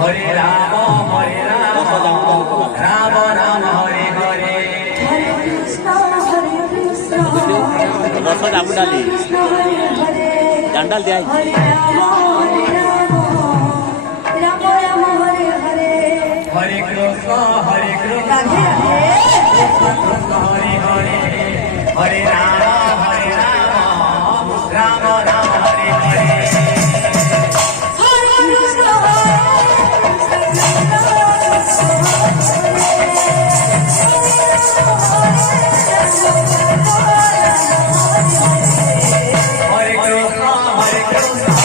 हरे राम राम राम हरे हरे रस जाबू डाली डाल दिया हरे राम हरे कृष्ण हरे Krishna Hare Hare Hare Ram Ram Ram Hare Hare Hare Krishna, Hare Krishna.